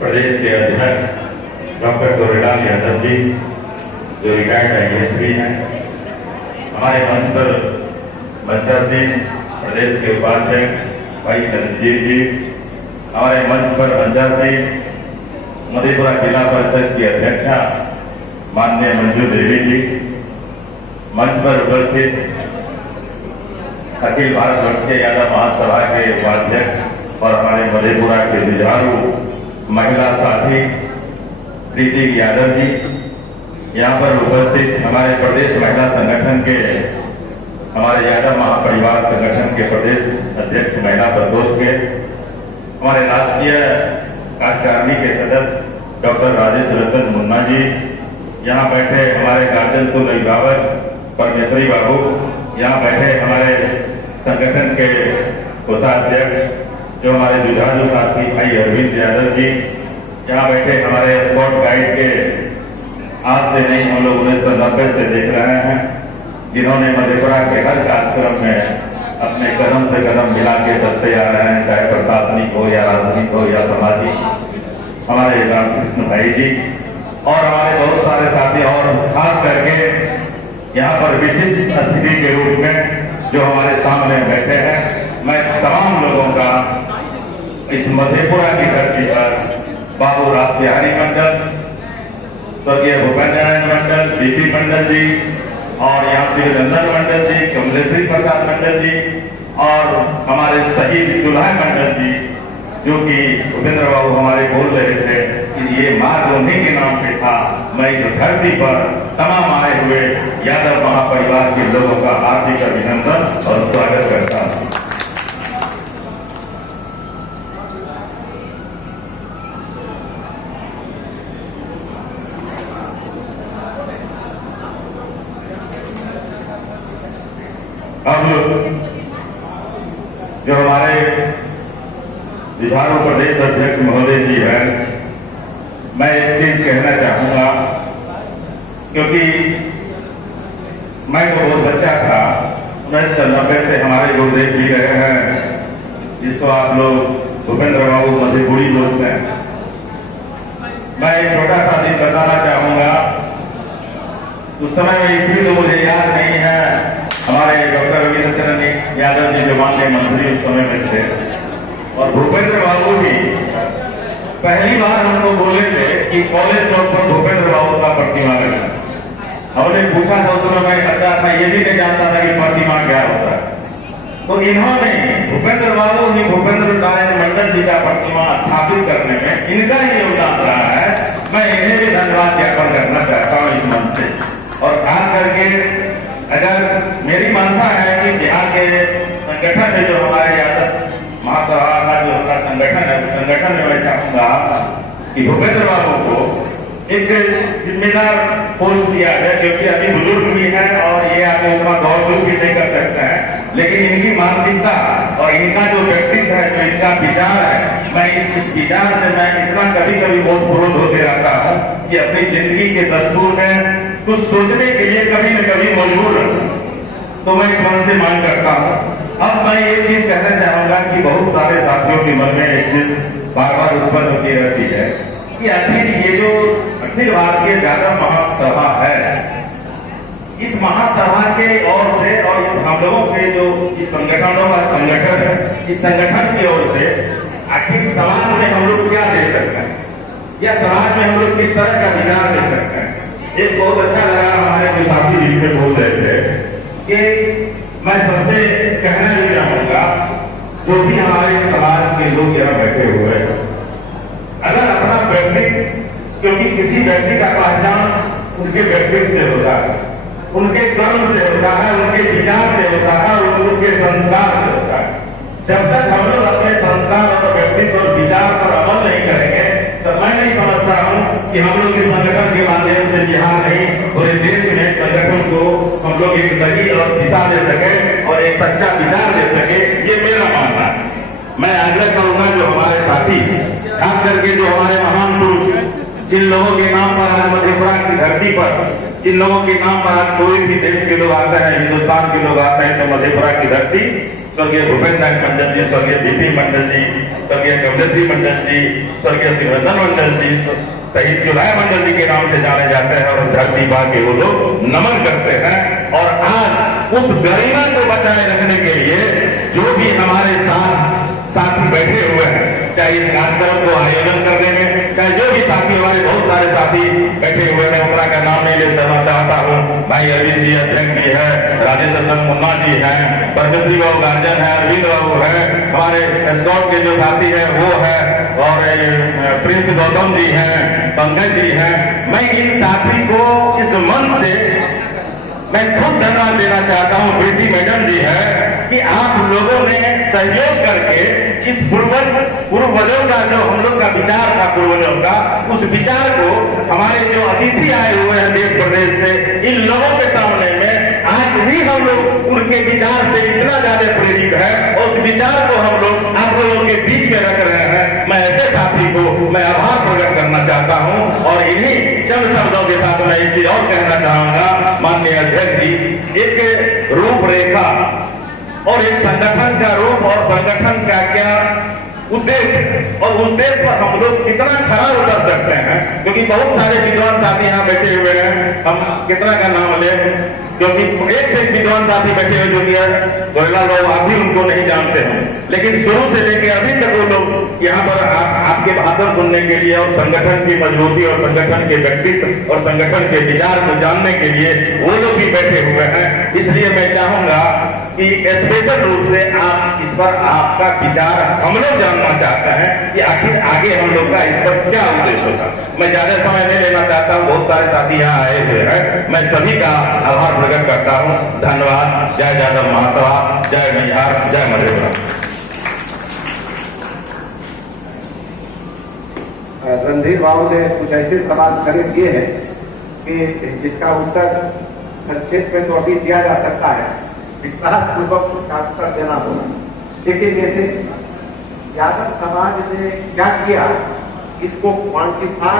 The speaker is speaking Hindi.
प्रदेश के अध्यक्ष डॉक्टर गोरेलाल यादव जी जो रिटायर्ड IAS भी हैं, हमारे मंच पर बच्चा सिंह प्रदेश के उपाध्यक्ष भाई चंद्रजीत जी, हमारे मंच पर बंजा सिंह मधेपुरा जिला परिषद की अध्यक्षा माननीय मंजू देवी जी, मंच पर उपस्थित अखिल भारत राष्ट्रीय यादव महासभा के उपाध्यक्ष और हमारे मधेपुरा के जुझारू महिला साथी प्रीति यादव जी, यहाँ पर उपस्थित हमारे प्रदेश महिला संगठन के हमारे यादव महापरिवार संगठन के प्रदेश अध्यक्ष महिला प्रकोष्ठ के हमारे राष्ट्रीय कार्यकारिणी के सदस्य डॉक्टर राजेश रतन मुन्ना जी, यहाँ बैठे हमारे गार्जन कुल अभिभावक परमेश्वरी बाबू, यहाँ बैठे हमारे संगठन के कोषाध्यक्ष जो हमारे जुझारू साथी भाई अरविंद यादव जी, यहाँ बैठे हमारे स्कॉट गाइड के आज से नहीं हम लोग 1990 से देख रहे हैं, जिन्होंने मधेपुरा के हर कार्यक्रम में अपने कदम से कदम मिला के चलते आ रहे हैं, चाहे प्रशासनिक हो या राजनीतिक हो या सामाजिक, हमारे रामकृष्ण भाई जी और हमारे बहुत सारे साथी, और खास करके यहाँ पर विशिष्ट अतिथि के रूप में जो हमारे सामने बैठे हैं, मैं तमाम लोगों का इस मधेपुरा की धरती पर बाबू रास बिहारी मंडल, स्वर्गीय भूपेंद्र नारायण मंडल, बीपी मंडल जी और यहाँ श्री नंदन मंडल जी, कमलेश्वरी प्रसाद मंडल जी और हमारे शहीद चुल्हा मंडल जी, जो कि भूपेंद्र बाबू हमारे बोल रहे थे कि ये मार्ग उन्हीं के नाम पे था। मैं इस धरती पर तमाम आए हुए यादव महापरिवार के लोगों का हार्दिक अभिनंदन और स्वागत करता हूँ। अब जो हमारे जुझारू प्रदेश अध्यक्ष महोदय जी हैं, मैं एक चीज कहना चाहूंगा, क्योंकि मैं तो बहुत बच्चा था, 1990 से हमारे गुरुदेव जी रहे हैं, जिसको आप लोग भूपेंद्र बाबू मधेपुरी लोग हैं। मैं एक छोटा सा दिन बताना चाहूंगा। उस समय में इसलिए तो मुझे याद नहीं है, हमारे डॉक्टर रविंद्र चरण यादव जी जो माननीय मंत्री उस समय में थे, और भूपेंद्र बाबू जी पहली बार हमको बोले थे कि कॉलेज चौक पर भूपेंद्र बाबू का प्रतिमा लगा। हमने पूछा था, उस समय मैं अच्छा था, ये भी नहीं जानता था कि प्रतिमा क्या होता है। तो इन्होंने भूपेंद्र बाबू ही भूपेंद्र नारायण मंडल जी का प्रतिमा स्थापित करने में इनका ही योगदान रहा है। मैं इन्हें भी धन्यवाद ज्ञापन करना चाहता हूँ इस मंच से। और खास करके अगर मेरी मानता है कि बिहार के संगठन में जो हमारे यादव महासभा का जो हमारा संगठन है, उस संगठन में मैं चाहूंगा कि भूपेंद्र बाबू को एक जिम्मेदार पोस्ट दिया जाए, क्योंकि अभी बुजुर्ग भी है और ये आगे उतना दौड़ धूप भी नहीं कर सकते हैं, लेकिन इनकी मानसिकता और इनका जो व्यक्तित्व है, जो इनका विचार है, मैं इस विचार से मैं इतना कभी कभी बहुत प्रोध होते रहता हूँ कि अपनी जिंदगी के दस्तूर में कुछ सोचने के लिए कभी न कभी मजबूर रहूं। तो मैं इस मन से मांग करता हूँ। अब मैं ये चीज कहना चाहूंगा कि बहुत सारे साथियों के मन में एक चीज बार बार उत्पन्न होती रहती है कि आखिर ये जो अखिल भारतीय यादव महासभा है, इस महासभा के ओर से और इस हम लोगों के जो इस संगठनों का संगठन है, इस संगठन की ओर से आखिर समाज में हम लोग क्या दे सकते हैं, या समाज में हम लोग किस तरह का विचार दे सकते हैं। एक बहुत अच्छा लगा, हमारे जो साथी जी में बोल रहे थे कि मैं सबसे कहना भी चाहूंगा, जो भी हमारे समाज के लोग यहाँ बैठे हुए हैं, अगर अपना व्यक्ति, क्योंकि किसी व्यक्ति का पहचान उनके व्यक्तित्व से होता है, उनके कर्म से होता है, उनके विचार से होता है और उनके संस्कार से होता है। जब तक हम लोग अपने संस्कार और व्यक्तित्व और विचार पर अमल नहीं करेंगे, तो मैं नहीं समझता हूँ कि हम लोग इस संगठन के माध्यम से बिहार नहीं पूरे देश में संगठन को हम लोग एक नई और दिशा दे सके और एक सच्चा विचार दे सके, ये मेरा मानना है। मैं आग्रह करूंगा जो हमारे साथी, खास करके जो हमारे महान पुरुष, जिन लोगों के नाम पर आज मधेपुरा की धरती पर, जिन लोगों के नाम पर आज कोई भी देश के लोग आते हैं, हिंदुस्तान के लोग आते हैं, तो मधेपुरा की धरती स्वर्गीय भूपेंद्र नारायण मंडल जी, स्वर्गीय बीपी मंडल जी, स्वर्गीय कमलेश्वरी मंडल जी, स्वर्गीय शिवरंजन मंडल जी, शहीद चुलाया मंडल जी के नाम से जाने जाते हैं और धरती पा के वो लोग नमन करते हैं। और आज उस गरिमा को बचाए रखने के लिए जो भी हमारे साथ साथी बैठे हुए हैं, चाहे इस कार्यक्रम को आयोजन करने में, चाहे जो भी साथी, हमारे बहुत सारे साथी बैठे हुए हैं, उनका का नाम नहीं ले चाहता हूँ। भाई अरविंद जी अध्यक्ष जी है, राजेश रंजन मुन्ना जी हैं, परमेश्वरी बाबू गार्जियन है, अरविंद बाबू है, हमारे एस्कॉर्ट के जो साथी है वो है, और प्रिंस गौतम जी हैं, पंकज जी हैं। मैं इन साथी को इस मन से मैं खुद धन्यवाद देना चाहता हूँ। प्रीति मैडम जी है कि आप लोगों ने सहयोग करके इस पूर्वजों का जो हम लोग का विचार था, पूर्वजों का, उस विचार को हमारे जो अतिथि आए हुए हैं देश प्रदेश से, इन लोगों के सामने में आज भी हम लोग उनके विचार से इतना ज्यादा प्रेरित है और उस विचार को हम लोग आप लोगों के बीच में रख रहे हैं। मैं ऐसे साथी को मैं आभार प्रकट करना चाहता हूँ। और इन्हीं चंद शब्दों के साथ मैं एक चीज और कहना चाहूंगा। माननीय अध्यक्ष जी, एक रूपरेखा और एक संगठन का रूप और संगठन का क्या उद्देश्य, और उद्देश्य पर हम लोग कितना खरा उतर सकते हैं, क्योंकि बहुत सारे विद्वान साथी यहाँ बैठे हुए हैं। हम कितना का नाम ले, क्योंकि एक से एक विद्वान साथी बैठे हुए जो कि गोयला लोग आप भी उनको नहीं जानते हैं, लेकिन शुरू से लेकर अभी तक वो लोग यहाँ पर आपके भाषण सुनने के लिए और संगठन की मजबूती और संगठन के व्यक्तित्व और संगठन के विचार को जानने के लिए वो लोग भी बैठे हुए हैं। इसलिए मैं चाहूंगा कि स्पेशल रूप से आप इस पर आपका विचार हम लोग जानना चाहते हैं कि आखिर आगे हम लोग का इस पर क्या उद्देश्य होगा। मैं ज्यादा समय नहीं लेना चाहता हूँ, बहुत सारे साथी यहाँ आए हुए हैं। मैं सभी का आभार प्रकट करता हूँ। धन्यवाद। जय यादव महासभा, जय बिहार, जय मधेपुरा। रणधीर बाबू ने कुछ ऐसे सवाल खड़े किए हैं कि जिसका उत्तर संक्षेप में तो अभी दिया जा सकता है, विस्तार पूर्वक उसका उत्तर देना होगा। देखिए, जैसे यादव समाज ने क्या किया, इसको क्वांटिफाई